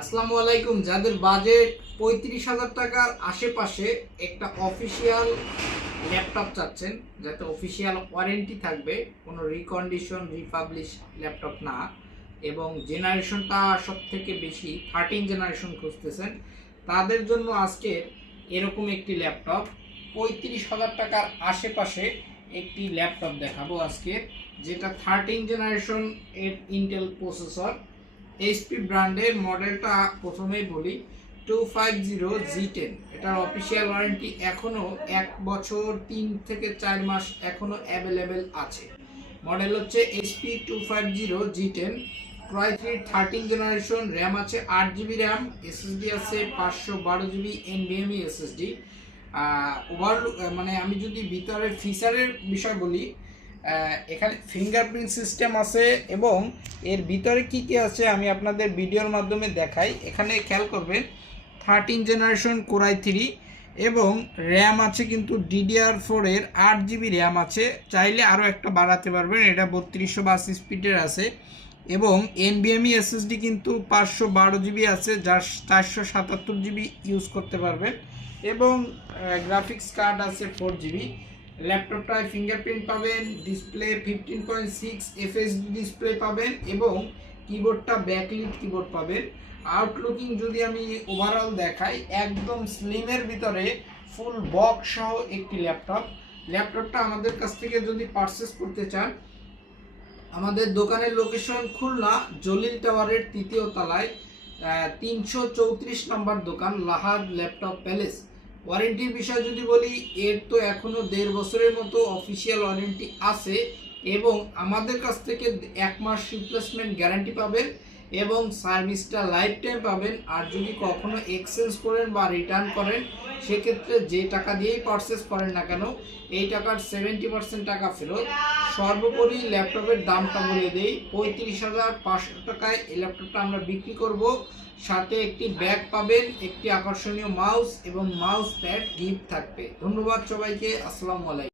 আসসালামু আলাইকুম। যাদের বাজেট ৩৫,০০০ টাকার আশেপাশে একটা অফিসিয়াল ল্যাপটপ চাচ্ছেন, যাতে অফিসিয়াল ওয়ারেন্টি থাকবে, কোনো রিকন্ডিশন রিপাবলিশ ল্যাপটপ না, এবং জেনারেশনটা সব থেকে বেশি 13 জেনারেশন খুঁজতেছেন, তাদের জন্য আজকে এরকম একটি ল্যাপটপ ৩৫,০০০ টাকার আশেপাশে একটি ল্যাপটপ দেখাবো আজকে, যেটা 13 জেনারেশন এর ইন্টেল প্রসেসর। এইচপি ব্র্যান্ডের মডেলটা প্রথমেই বলি 250G10। এটার অফিসিয়াল ওয়ারেন্টি এখনও 1 বছর 3 থেকে 4 মাস এখনও অ্যাভেলেবেল আছে। মডেল হচ্ছে এইচপি 250G10 ক্রয় 13 জেনারেশন। র্যাম আছে 8GB র্যাম, এসএসডি আছে 512GB NVMe এসএসডি। ওভারলুক মানে আমি যদি ভিতরের ফিচারের বিষয় বলি, এখানে ফিঙ্গারপ্রিন্ট সিস্টেম আছে এবং এর ভিতরে কি কি আছে আমি আপনাদের ভিডিওর মাধ্যমে দেখাই। এখানে খেয়াল করবেন 13 জেনারেশন কোর i3 এবং র্যাম আছে কিন্তু DDR4 এর 8GB র্যাম আছে, চাইলে আরও একটা বাড়াতে পারবেন, এটা 3282 স্পিডের আছে। এবং NVMe এসএসডি কিন্তু 512GB আছে, যার 477GB ইউজ করতে পারবেন। এবং গ্রাফিক্স কার্ড আছে 4GB। ল্যাপটপটায় ফিঙ্গারপ্রিন্ট পাবেন, ডিসপ্লে 15.6 FHD ডিসপ্লে পাবেন এবং কিবোর্ডটা ব্যাকলিট কিবোর্ড পাবেন। আউটলুকিং যদি আমি ওভারঅল দেখাই, একদম স্লিমের ভিতরে ফুল বক্স সহ একটি ল্যাপটপটা আমাদের কাছ থেকে যদি পারচেস করতে চান, আমাদের দোকানের লোকেশন খুলনা জলিল টাওয়ারের 3য় তলায় 334 নম্বর দোকান, লাহাদ ল্যাপটপ প্যালেস। ওয়ারেন্টির বিষয় যদি বলি, এর তো এখনও 1.5 বছরের মতো অফিসিয়াল ওয়ারেন্টি আছে এবং আমাদের কাছ থেকে 1 মাস রিপ্লেসমেন্ট গ্যারান্টি পাবেন এবং সার্ভিসটা লাইফ টাইম পাবেন। আর যদি কখনো এক্সচেঞ্জ করেন বা রিটার্ন করেন, সেক্ষেত্রে যে টাকা দিয়েই পারচেস করেন না কেন, এই টাকার 70% টাকা ফেরত। সর্বোপরি ল্যাপটপের দামটা বলে দেই, 35,500 টাকায় এই ল্যাপটপটা আমরা বিক্রি করব। সাথে একটি ব্যাগ পাবেন, একটি আকর্ষণীয় মাউস এবং মাউস প্যাড গিফট থাকবে। ধন্যবাদ সবাইকে। আসসালামু আলাইকুম।